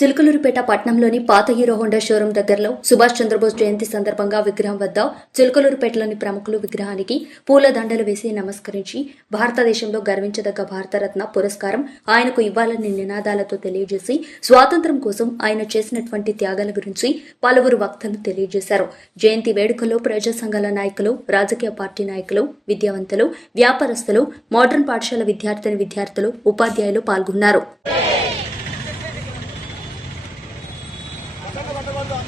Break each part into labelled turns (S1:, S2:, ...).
S1: చిలుకలూరుపేట పట్నంలోని పాత hero Honda showroom దగ్గరలో సుభాష్ చంద్రబోస్ జయంతి సందర్భంగా విగ్రహం వద్ద చిలుకలూరుపేటలోని ప్రముఖులు విగ్రహానికి పూల దండలు వేసి నమస్కరించి భారతదేశంలో గర్వించదగ్గ భారతరత్న పురస్కారం ఆయనకు ఇవ్వాలని నినాదాలతో తెలియజేసి స్వాతంత్ర్యం కోసం ఆయన చేసినటువంటి త్యాగాల గురించి పలువురు వక్తలు తెలియజేశారు. జయంతి వేడుకలో ప్రజా సంఘాల నాయకులు రాజకీయ పార్టీ నాయకులు విద్యావంతులు వ్యాపారస్తులు మోడర్న్ పాఠశాల విద్యార్థిని విద్యార్థులు ఉపాధ్యాయులు పాల్గొన్నారు.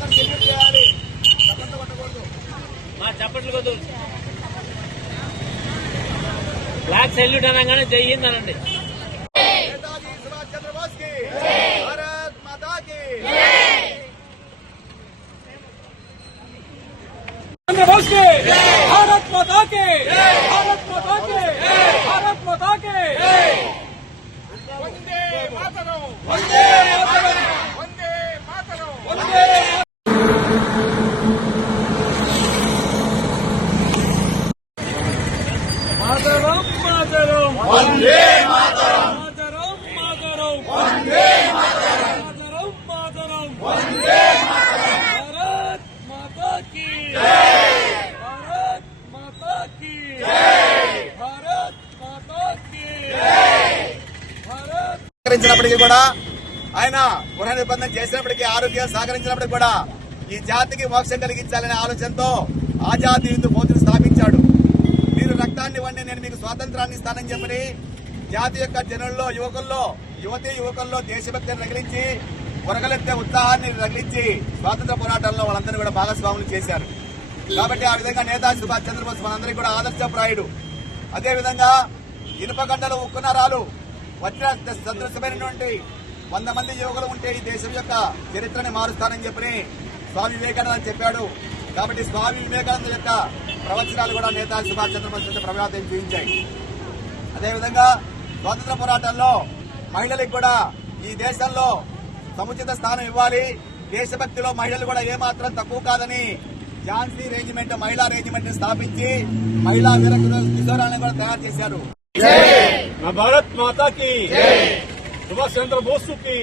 S2: అందరూ సెల్యూట్ చేయాలి బ్లాక్ సెల్యూట్ అనగానే
S3: జై హింద్ అనండి. కి భారత్ మాతా భారత్ మాతా భారత్ మాతా
S4: సహకరించినప్పటికీ కూడా ఆయన గృహ నిబంధన చేసినప్పటికీ ఆరోగ్యం సహకరించినప్పటికీ కూడా ఈ జాతికి మోక్షం కలిగించాలనే ఆలోచనతో ఆజాదీ హిందూ బోధన స్థాపించాడు. మీరు రక్తాన్ని వండి నేను మీకు స్వాతంత్రాన్ని ఇస్తానని చెప్పని జాతి యొక్క జనుల్లో యువకుల్లో యువతి యువకుల్లో దేశభక్తిని రగిలించి ఉరగలెత్తే ఉత్సాహాన్ని రగిలించి స్వాతంత్ర పోరాటంలో వాళ్ళందరూ కూడా భాగస్వాములు చేశారు. కాబట్టి ఆ విధంగా నేతాజీ సుభాష్ చంద్రబోస్ మనందరికీ కూడా ఆదర్శప్రాయుడు. అదేవిధంగా ఇనుపగడ్డలు ఉక్కునరాలు వజ్ర సదృశమైనటువంటి వంద మంది యువకులు ఉంటే ఈ దేశం యొక్క చరిత్రని మారుస్తానని చెప్పని స్వామి వివేకానంద చెప్పాడు. కాబట్టి స్వామి వివేకానంద యొక్క ప్రవచనాలు కూడా నేతాజీ సుభాష్ చంద్రబోస్ యొక్క ప్రభావితం చూపించాయి అదేవిధంగా స్వాతంత్ర పోరాటంలో మహిళలకు కూడా ఈ దేశంలో సముచిత స్థానం ఇవ్వాలి. దేశభక్తిలో మహిళలు కూడా ఏమాత్రం తక్కువ కాదని ఝాన్సీ రేంజిమెంట్ మహిళా రెజిమెంట్ స్థాపించి మహిళా వీర కూడా తయారు చేశారు.
S3: నా భారత్ మాతా కి సుభాష్ చంద్ర బోసు కి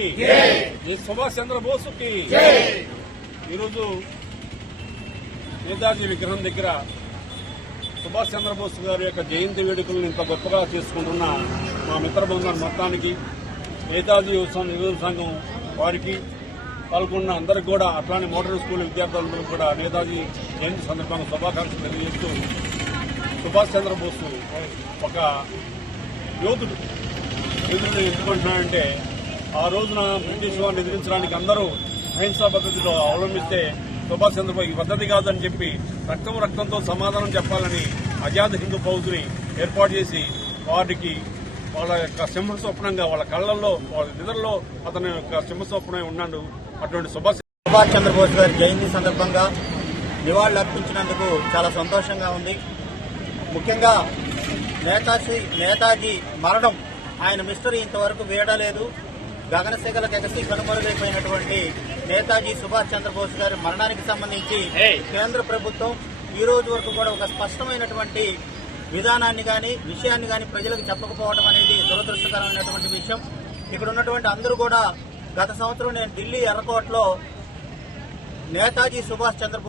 S3: ఈ సుభాష్ చంద్ర బోసు కి ఈరోజు నేతాజీ విగ్రహం దగ్గర సుభాష్ చంద్రబోస్ గారి యొక్క జయంతి వేడుకలను ఇంత గొప్పగా చేసుకుంటున్న మా మిత్ర బృందం మొత్తానికి నేతాజీ యువజన సంఘం వారికి పాల్గొన్న అందరికి కూడా అట్లానే మోడల్ స్కూల్ విద్యార్థులందరూ కూడా నేతాజీ జయంతి సందర్భంగా శుభాకాంక్షలు తెలియజేస్తూ సుభాష్ చంద్రబోస్ ఒక యోధుడు యోధుడు ఎదుర్కొంటున్నాడంటే ఆ రోజున బ్రిటిష్ వారిని ఎదిరించడానికి అందరూ అహింసా పద్ధతిలో అవలంబిస్తే సుభాష్ చంద్రబోస్ ఈ పద్ధతి కాదని చెప్పి రక్తం రక్తంతో సమాధానం చెప్పాలని అజాద్ హిందూ ఫౌజ్ని ఏర్పాటు చేసి వారికి వాళ్ళ యొక్క సింహ స్వప్నంగా వాళ్ళ కళ్ళల్లో వాళ్ళ నిద్రలో అతని యొక్క సింహ స్వప్నమే ఉన్నాడు అటువంటి సుభాష్
S5: సుభాష్ చంద్రబోస్ గారి జయంతి సందర్భంగా నివాళులు అర్పించినందుకు చాలా సంతోషంగా ఉంది. ముఖ్యంగా నేతాజీ నేతాజీ మరణం. ఆయన మిస్టరీ ఇంతవరకు వేయడలేదు. గగనశిఖలకు ఎగసి కనుమరుగైపోయినటువంటి నేతాజీ సుభాష్ చంద్రబోస్ గారి మరణానికి సంబంధించి కేంద్ర ప్రభుత్వం ఈ రోజు వరకు కూడా ఒక స్పష్టమైనటువంటి విధానాన్ని గాని విషయాన్ని గాని ప్రజలకు చెప్పకపోవడం అనేది దురదృష్టకరమైనటువంటి విషయం. ఇక్కడ ఉన్నటువంటి అందరూ కూడా గత సంవత్సరం నేను ఢిల్లీ ఎర్రకోటలో నేతాజీ సుభాష్ చంద్రబోస్